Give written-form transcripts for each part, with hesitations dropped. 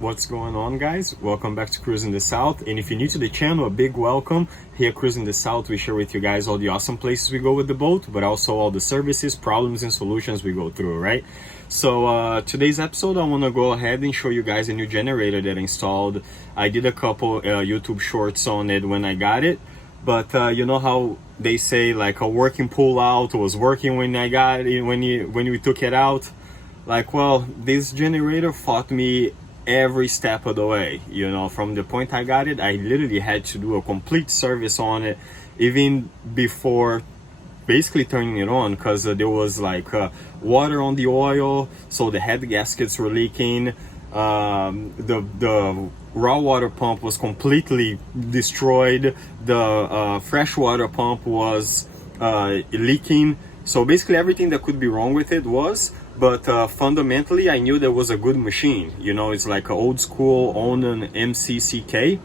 What's going on, guys? Welcome back to Cruising the South. And if you're new to the channel, a big welcome. Here at Cruising the South, we share with you guys all the awesome places we go with the boat, but also all the services, problems, and solutions we go through, right? So today's episode, I want to go ahead and show you guys a new generator that I installed. I did a couple YouTube shorts on it when I got it, but you know how they say like a working pull out was working when I got it, when we took it out? Like, well, this generator fought me every step of the way. You know, from the point I got it, I literally had to do a complete service on it, even before basically turning it on, because there was like water on the oil, so the head gaskets were leaking. The raw water pump was completely destroyed. The freshwater pump was leaking. So basically everything that could be wrong with it was, but fundamentally I knew there was a good machine. You know, it's like an old school Onan MCCK.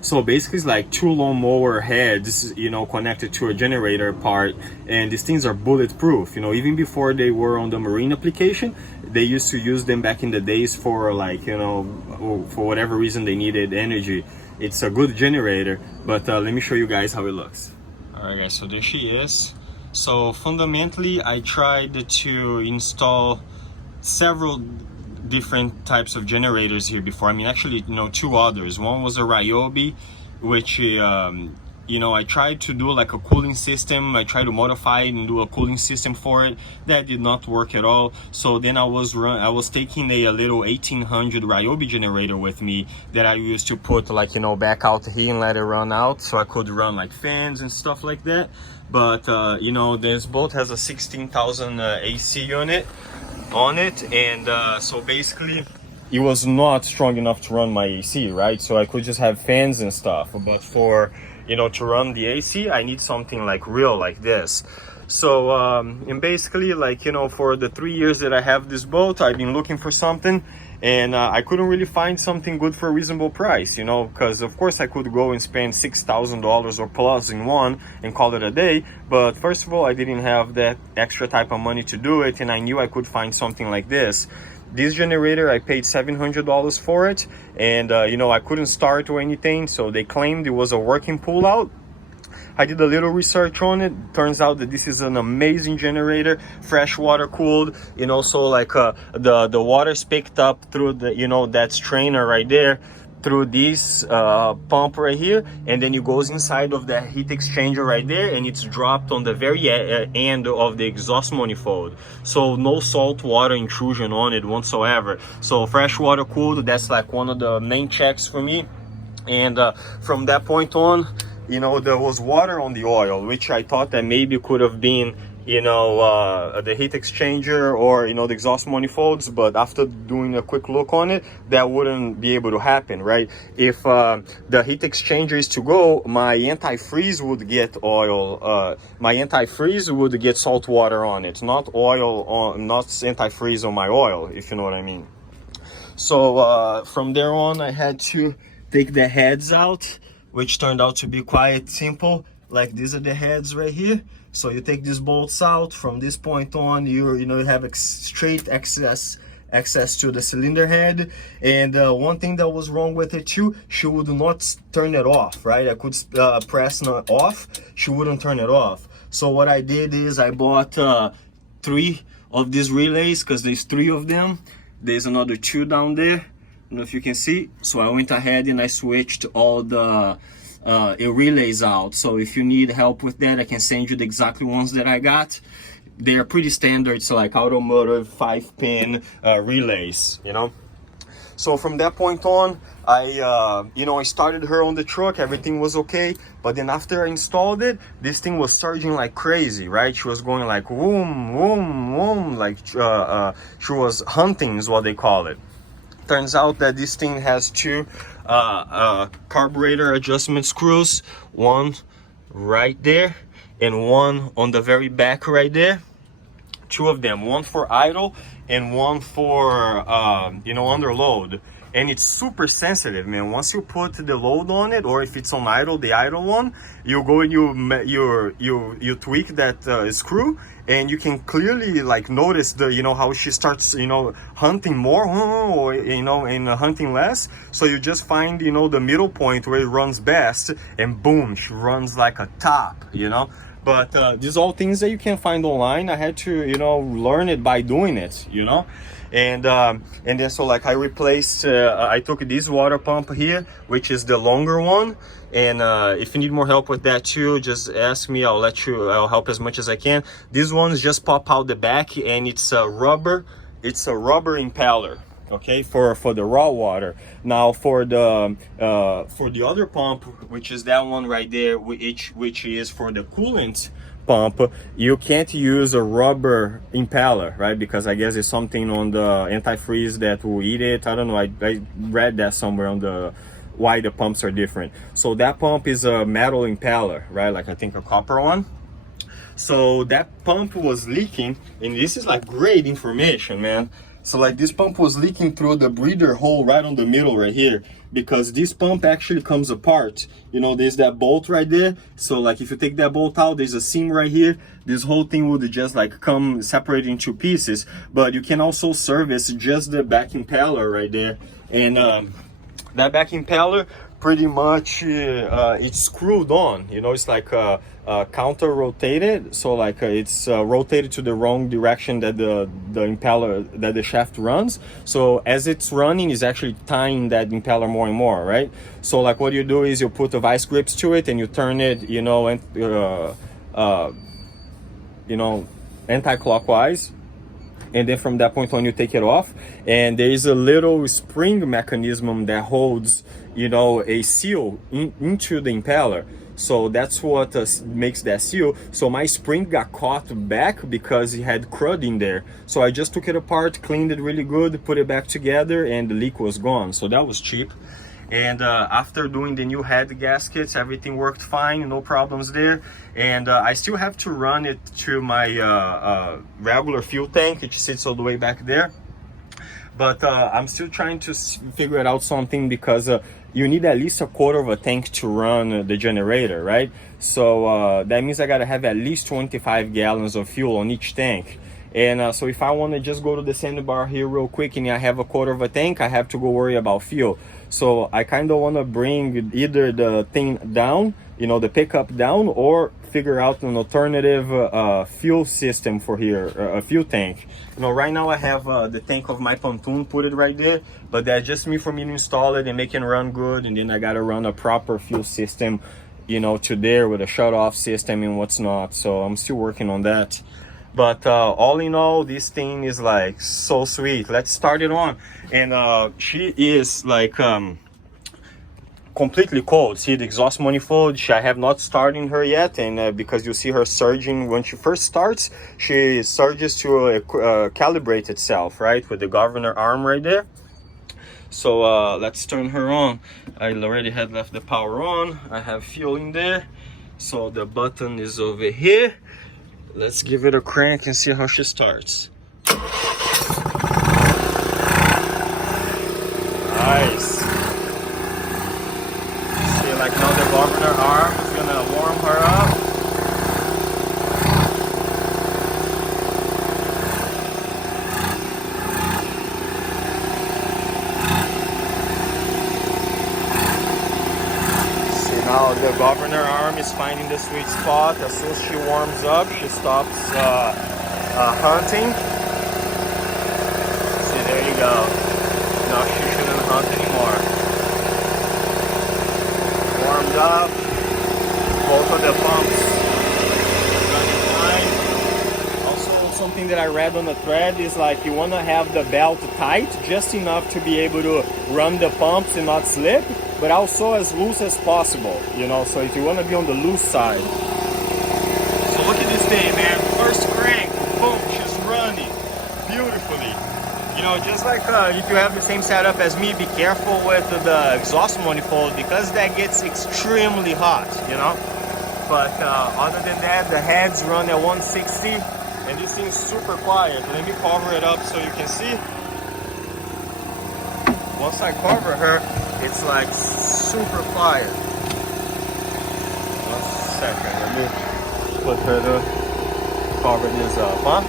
So basically it's like two lawnmower heads, you know, connected to a generator part, and these things are bulletproof. You know, even before they were on the marine application, they used to use them back in the days for, like, you know, for whatever reason they needed energy. It's a good generator, but let me show you guys how it looks. All right, guys, so there she is. So fundamentally, I tried to install several different types of generators here before. I mean, actually, you know, two others. One was a Ryobi, which you know, I tried to do like a cooling system. I tried to modify it and do a cooling system for it. That did not work at all. So then I was taking a little 1800 Ryobi generator with me that I used to put, like, you know, back out here and let it run out, so I could run like fans and stuff like that. But you know, this boat has a 16,000 AC unit on it, and so basically it was not strong enough to run my AC, right? So I could just have fans and stuff, but for, you know, to run the AC, I need something like real, like this. So and basically, like, you know, for the 3 years that I have this boat, I've been looking for something, and I couldn't really find something good for a reasonable price, you know, because of course I could go and spend $6,000 or plus in one and call it a day. But first of all, I didn't have that extra type of money to do it, and I knew I could find something like this. This generator, I paid $700 for it, and you know, I couldn't start or anything, so they claimed it was a working pull out. I did a little research on it. Turns out that this is an amazing generator, freshwater cooled, you know, so like the water's picked up through the, you know, that strainer right there, through this pump right here, and then it goes inside of the heat exchanger right there, and it's dropped on the very end of the exhaust manifold. So no salt water intrusion on it whatsoever. So freshwater cooled, that's like one of the main checks for me. And from that point on, you know, there was water on the oil, which I thought that maybe could have been, you know, the heat exchanger or, you know, the exhaust manifolds. But after doing a quick look on it, that wouldn't be able to happen, right? If the heat exchanger is to go, my antifreeze would get oil. My antifreeze would get salt water on it, not oil on, not antifreeze on my oil, if you know what I mean. So from there on, I had to take the heads out, which turned out to be quite simple. Like, these are the heads right here. So you take these bolts out. From this point on, you know, you have straight access to the cylinder head. And one thing that was wrong with it too, she would not turn it off, right? I could press off, she wouldn't turn it off. So what I did is I bought 3 of these relays, because there's 3 of them. There's another 2 down there, I don't know if you can see. So I went ahead and I switched all the relays out. So if you need help with that, I can send you the exactly ones that I got. They're pretty standard, so like automotive 5-pin relays, you know. So from that point on, you know, I started her on the truck. Everything was okay. But then after I installed it, this thing was surging like crazy, right? She was going like whoom, whoom, whoom, like she was hunting is what they call it. Turns out that this thing has 2 carburetor adjustment screws, one right there and one on the very back right there. 2 of them, one for idle and one for you know, under load. And it's super sensitive, man. Once you put the load on it, or if it's on idle, the idle one, you go and you tweak that screw, and you can clearly like notice the, you know, how she starts, you know, hunting more, or, you know, and hunting less. So you just find, you know, the middle point where it runs best, and boom, she runs like a top, you know. But these are all things that you can find online. I had to, you know, learn it by doing it, you know. And then so like I replaced, I took this water pump here, which is the longer one. And if you need more help with that too, just ask me. I'll help as much as I can. These ones just pop out the back, and it's a rubber impeller, okay, for the raw water. Now for the other pump, which is that one right there, which is for the coolant pump, you can't use a rubber impeller, right? Because I guess it's something on the antifreeze that will eat it. I don't know, I read that somewhere on the why the pumps are different. So that pump is a metal impeller, right? Like I think a copper one. So that pump was leaking, and this is like great information, man. So like this pump was leaking through the breather hole right on the middle right here, because this pump actually comes apart. You know, there's that bolt right there. So like if you take that bolt out, there's a seam right here. This whole thing would just like come separate into pieces. But you can also service just the back impeller right there. And that back impeller pretty much it's screwed on, you know. It's like counter rotated, so like it's rotated to the wrong direction that the impeller, that the shaft runs. So as it's running, is actually tying that impeller more and more, right? So like what you do is you put the vice grips to it, and you turn it, you know, and you know, anti-clockwise. And then from that point on, you take it off, and there is a little spring mechanism that holds, you know, a seal into the impeller. So that's what makes that seal. So my spring got caught back because it had crud in there. So I just took it apart, cleaned it really good, put it back together, and the leak was gone. So that was cheap. And after doing the new head gaskets, everything worked fine, no problems there. And I still have to run it to my regular fuel tank, which sits all the way back there. But I'm still trying to figure it out something, because you need at least a quarter of a tank to run the generator, right? So that means I gotta have at least 25 gallons of fuel on each tank. And so if I want to just go to the sandbar here real quick and I have a quarter of a tank, I have to go worry about fuel. So I kind of want to bring either the thing down, you know, the pickup down, or figure out an alternative fuel system for here, a fuel tank. You know, right now I have the tank of my pontoon put it right there, but that's just for me to install it and make it run good. And then I got to run a proper fuel system, you know, to there with a shut off system and what's not. So I'm still working on that. But all in all, this thing is like so sweet. Let's start it on. And she is like completely cold. See the exhaust manifold? I have not started her yet, and because you see her surging when she first starts, she surges to calibrate itself, right, with the governor arm right there. So let's turn her on. I already had left the power on. I have fuel in there, so the button is over here. Let's give it a crank and see how she starts. Nice. See, like now the governor arm is gonna warm her up. See, now the governor arm is finding the sweet spot. As soon as she warms up, she stops hunting. See, there you go. Now she shouldn't hunt anymore. Warmed up. Both of the pumps running fine. Also, something that I read on the thread is like you want to have the belt tight, just enough to be able to run the pumps and not slip, but also as loose as possible, you know, so if you want to be on the loose side. So look at this thing, man. First crank, boom, she's running beautifully. You know, just like if you have the same setup as me, be careful with the exhaust manifold, because that gets extremely hot, you know. But other than that, the heads run at 160, and this thing's super quiet. Let me cover it up so you can see. Once I cover her, it's like super quiet. 1 second, let me put her there. cover this up, huh?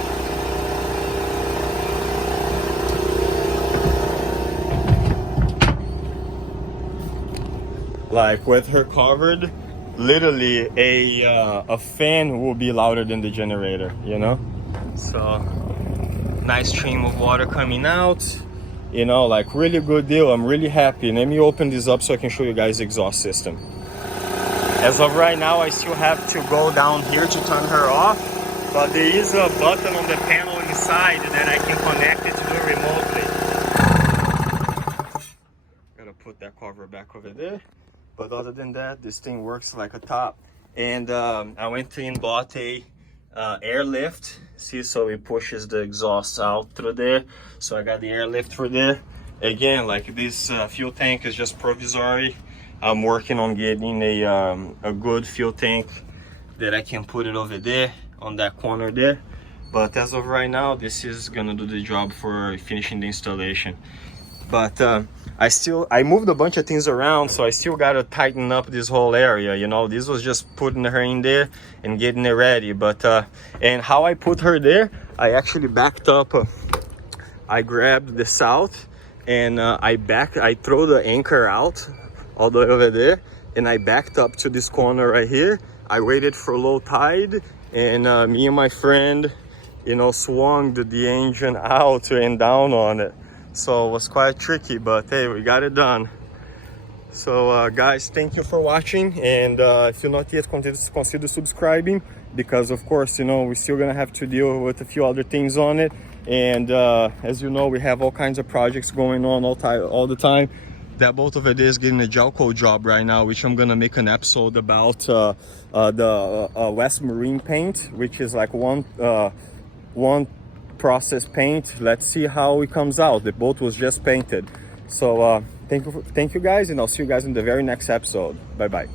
Like with her covered, literally a fan will be louder than the generator, you know? So nice stream of water coming out, you know, like really good deal. I'm really happy. Let me open this up so I can show you guys the exhaust system. As of right now, I still have to go down here to turn her off, but there is a button on the panel inside that I can connect it to do remotely. Gotta put that cover back over there. But other than that, this thing works like a top. And I went and bought a airlift. See, so it pushes the exhaust out through there. So I got the airlift for there. Again, like this fuel tank is just provisory. I'm working on getting a good fuel tank that I can put it over there on that corner there. But as of right now, this is gonna do the job for finishing the installation. But I moved a bunch of things around, so I still gotta tighten up this whole area, you know. This was just putting her in there and getting it ready. But and how I put her there, I actually backed up. I grabbed the south and I throw the anchor out all the way over there, and I backed up to this corner right here. I waited for low tide, and me and my friend, you know, swung the engine out and down on it. So it was quite tricky, but hey, we got it done. So guys, thank you for watching, and if you're not yet, consider subscribing, because of course, you know, we're still gonna have to deal with a few other things on it. And as you know, we have all kinds of projects going on all the time. That boat over there is getting a gel coat job right now, which I'm gonna make an episode about the West Marine paint, which is like one process paint. Let's see how it comes out. The boat was just painted. So thank you guys, and I'll see you guys in the very next episode. Bye bye.